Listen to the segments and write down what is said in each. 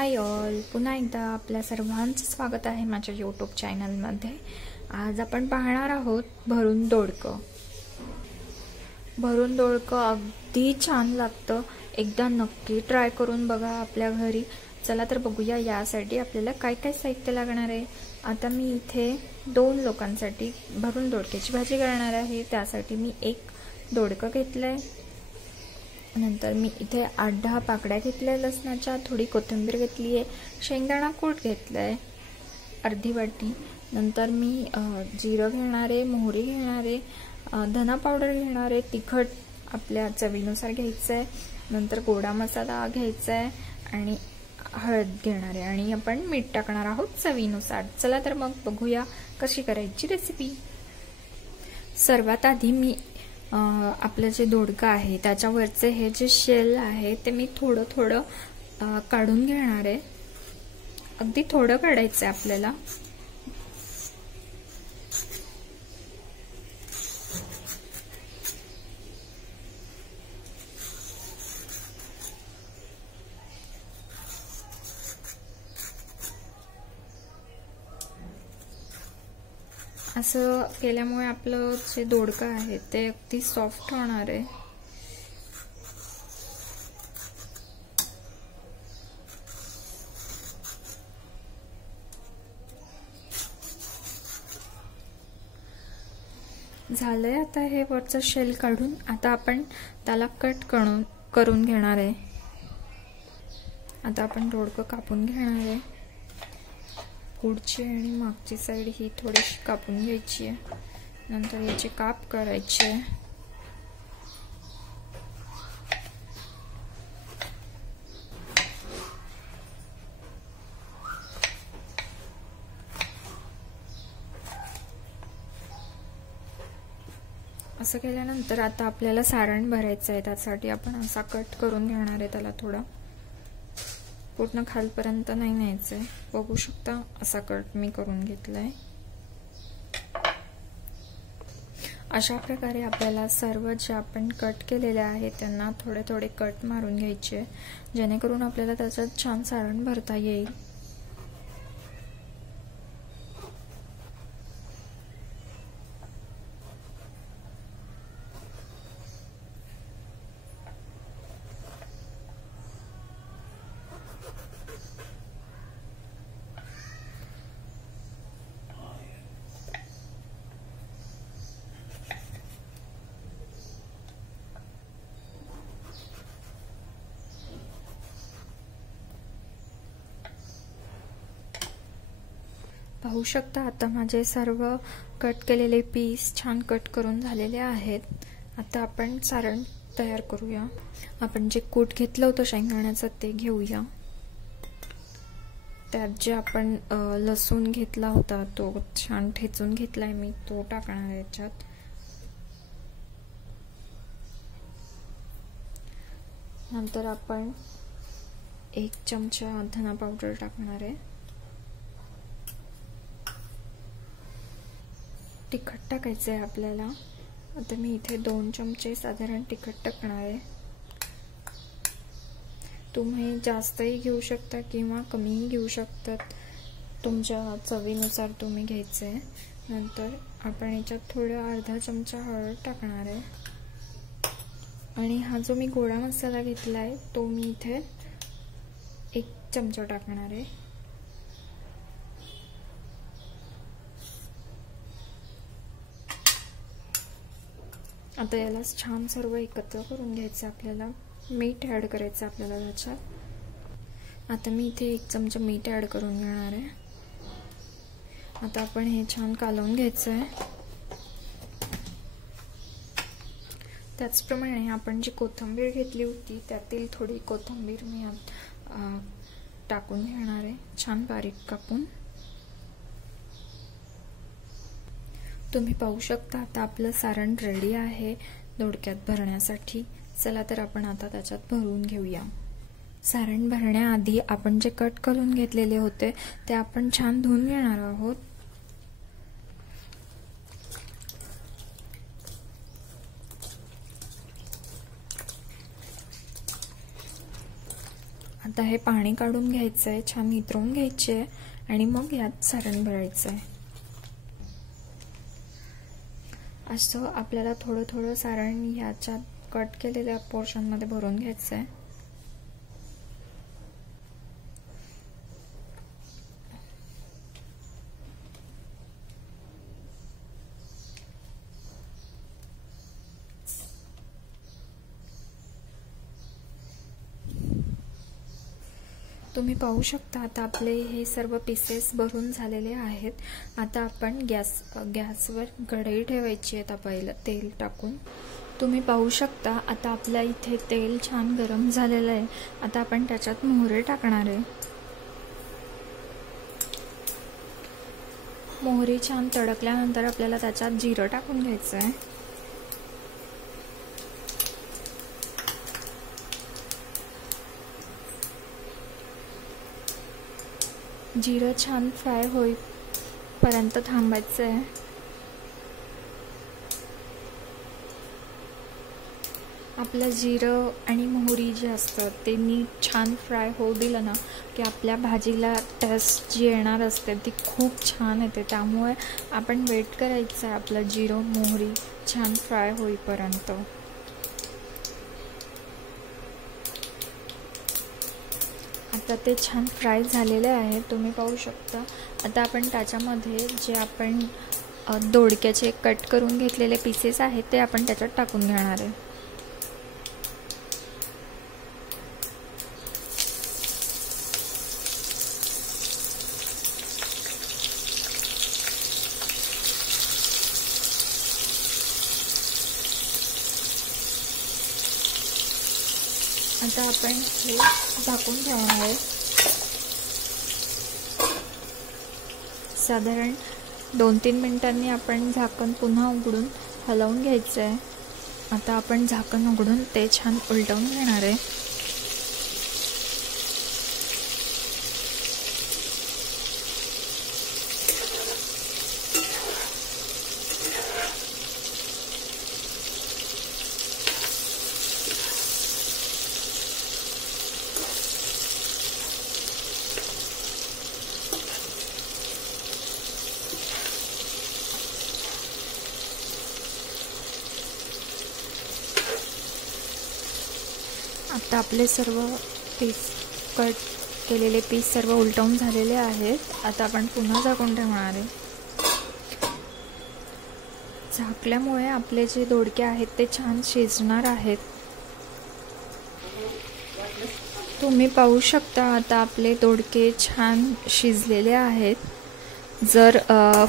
Hi all, पुन्हा एकदा आपल्या सर्वांचं स्वागत आहे माझ्या यूट्यूब चॅनलमध्ये। आज आपण पाहणार आहोत भरून दोडकं। भरून दोडकं अगदी छान लागतं, एकदा नक्की ट्राय करून बघा आपल्या घरी। चला तर बघूया यासाठी आपल्याला काय काय साहित्य लागणार आहे। आता मी इथे 2 लोकांसाठी भरून दोडक्याची भाजी करणार आहे। त्यासाठी मी एक दोडकं घेतलंय, नंतर मी इथे 8-10 पाकड्या घेतल्या लसणाच्या, थोडी कोथिंबीर घेतली आहे, शेंगदाणा कूट घेतलाय अर्धी वाटी, नंतर मी जिरं घेणार आहे, मोहरी घेणार आहे, धना पावडर घेणार आहे, तिखट आपल्या चवीनुसार घ्यायचं आहे, नंतर गोडा मसाला घ्यायचा आहे आणि हळद घेणार आहे आणि आपण मीठ टाकणार आहोत चवीनुसार। चला तर मग बघूया कशी करायची रेसिपी। सर्वात आधी मी आपलं जे दोडकं आहे त्याच्यावरचे हे जे शेल आहे ते मी थोडं थोडं काढून घेणार आहे। अगदी थोडं काढायचं आहे आपल्याला। असं केल्यामुळे आपलं जे दोडकं आहे ते अगदी सॉफ्ट होणार आहे। झालंय आता हे वरचं शेल काढून। आता आपण त्याला कट करून घेणार आहे। आता आपण दोडकं कापून घेणार आहे। पुढची आणि मागची साइड ही थोडीशी कापून घ्यायची आहे, नंतर याचे काप करायचे। असं केल्यानंतर आता आपल्याला सारण भरायचं आहे। त्यासाठी आपण असा कट करून घेणार आहे त्याला, थोडा पूर्ण खालपर्यंत नाही न्यायचंय। बघू शकता असा कट मी करून घेतलाय। अशा प्रकारे आपल्याला सर्व जे आपण कट केलेले आहे त्यांना थोडे थोडे कट मारून घ्यायचे, जेणेकरून आपल्याला त्याच्यात छान सारण भरता येईल। पाहू शकता आता माझे सर्व कट केलेले पीस छान कट करून झालेले आहेत। आता आपण सारण तयार करूया। आपण जे कूट घेतलं होतं शेंगदाण्याचं ते घेऊया। त्यात जे आपण लसूण घेतला होता तो छान ठेचून घेतलाय मी, तो टाकणार आहे याच्यात। नंतर आपण 1 चमचा धना पावडर टाकणार आहे। तिखट टाकायचं आहे आपल्याला। आता मी इथे 2 चमचे साधारण तिखट टाकणार आहे। तुम्ही जास्तही घेऊ शकता किंवा कमीही घेऊ शकतात, तुमच्या चवीनुसार तुम्ही घ्यायचे। नंतर आपण याच्यात थोडं अर्धा चमचा हळद टाकणार आहे आणि हा जो मी गोडा मसाला घेतलाय तो मी इथे 1 चमचा टाकणार आहे। आता याला छान सर्व एकत्र करून घ्यायचं आपल्याला। मीठ ऍड करायचं आपल्याला त्याच्यात। आता मी इथे 1 चमचा मीठ ऍड करून घेणार आहे। आता आपण हे छान कालवून घ्यायचं आहे। त्याचप्रमाणे आपण जी कोथिंबीर घेतली होती त्यातील थोडी कोथिंबीर मी टाकून घेणार आहे, छान बारीक कापून। तुम्ही पाहू शकता आता आपलं सारण रेडी आहे दोडक्यात भरण्यासाठी। चला तर आपण आता त्याच्यात भरून घेऊया। सारण भरण्याआधी आपण जे कट करून घेतलेले होते ते आपण छान धुवून घेणार आहोत। आता हे पाणी काढून घ्यायचं आहे, छान नितळून घ्यायचे आहे आणि मग यात सारण भरायचं आहे. असं आपल्याला थोडं थोडं सारण याच्यात कट केलेल्या पोर्शन मध्ये भरून घ्यायचं आहे. तुम्ही पाहू शकता आता आपले हे सर्व पीसेस भरून झालेले आहेत. आता आपण गॅसवर कढई ठेवायची आहे. पहिलं तेल टाकून तुम्ही पाहू शकता आता आपल्या इथे तेल छान गरम झालेलं आहे. आता आपण त्याच्यात मोहरी टाकणार आहे. मोहरी छान तडकल्यानंतर आपल्याला त्याच्यात जिरं टाकून घ्यायचं आहे. जिरं छान फ्राय होईपर्यंत थांबायचं आहे. आपलं जिरं आणि मोहरी जे असतं ते नीट छान फ्राय होऊ दिलं ना की आपल्या भाजीला टेस्ट जी येणार असते ती खूप छान येते. त्यामुळे आपण वेट करायचं आहे आपलं जिरं मोहरी छान फ्राय होईपर्यंत. आता ते छान फ्राय झालेले आहे तुम्ही पाहू शकता. आता आपण त्याच्यामध्ये जे आपण दोडक्याचे कट करून घेतलेले पीसेस आहेत ते आपण त्याच्यात टाकून घेणार आहे. आता आपण हे झाकून ठेवणार आहे. साधारण 2-3 मिनिटांनी आपण झाकण पुन्हा उघडून हलवून घ्यायचं आहे. आता आपण झाकण उघडून ते छान उलटवून घेणार आहे. आता आपले सर्व पीस कट केलेले पीस सर्व उलटवून झालेले आहेत. आता आपण पुन्हा झाकून ठेवणार आहे. झाकल्यामुळे आपले जे दोडके आहेत ते छान शिजणार आहेत. तुम्ही पाहू शकता आता आपले दोडके छान शिजलेले आहेत. जर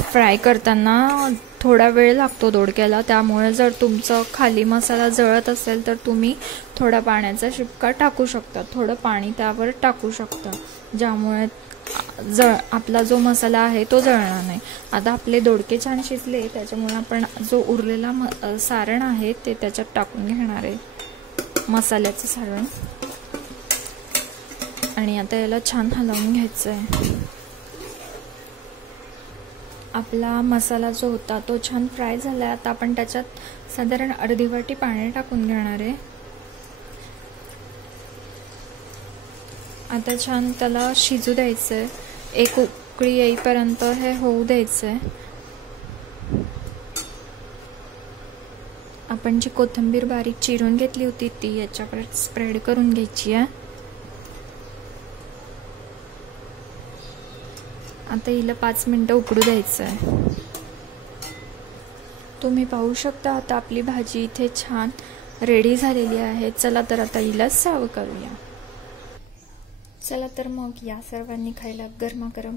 फ्राय करताना थोडा वेळ लागतो दोडक्याला, त्यामुळे जर तुमचं खाली मसाला जळत असेल तर तुम्ही थोडा पाण्याचा शिपका टाकू शकता, थोडं पाणी त्यावर टाकू शकता, ज्यामुळे आपला जो मसाला आहे तो जळणार नाही. आता आपले दोडके छान शिजले, त्याच्यामुळे आपण जो उरलेला सारण आहे ते त्याच्यात टाकून घेणार आहे, मसाल्याचं सारण. आणि आता याला छान हलवून घ्यायचं आहे. आपला मसाला जो होता तो छान फ्राय झाला. आता आपण त्याच्यात साधारण अर्धी वाटी पाणी टाकून घेणार आहे. आता छान त्याला शिजू द्यायचं आहे. एक उकळी येईपर्यंत हे होऊ द्यायचं आहे. आपण जी कोथिंबीर बारीक चिरून घेतली होती ती याच्यावर स्प्रेड करून घ्यायची आहे. आता हिला 5 मिनिटं उकडू द्यायचं आहे. तुम्ही पाहू शकता आता आपली भाजी इथे छान रेडी झालेली आहे. चला तर आता हिला सर्व करूया. चला तर मग या सर्वांनी खायला गरमागरम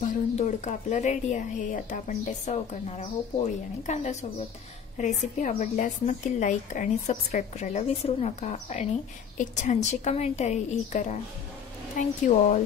भरून दोडका आपलं रेडी आहे. आता आपण ते सर्व करणार आहोत पोळी आणि कांद्यासोबत. रेसिपी आवडल्यास नक्की लाईक आणि सबस्क्राईब करायला विसरू नका आणि एक छानशी कमेंटही करा. Thank you all.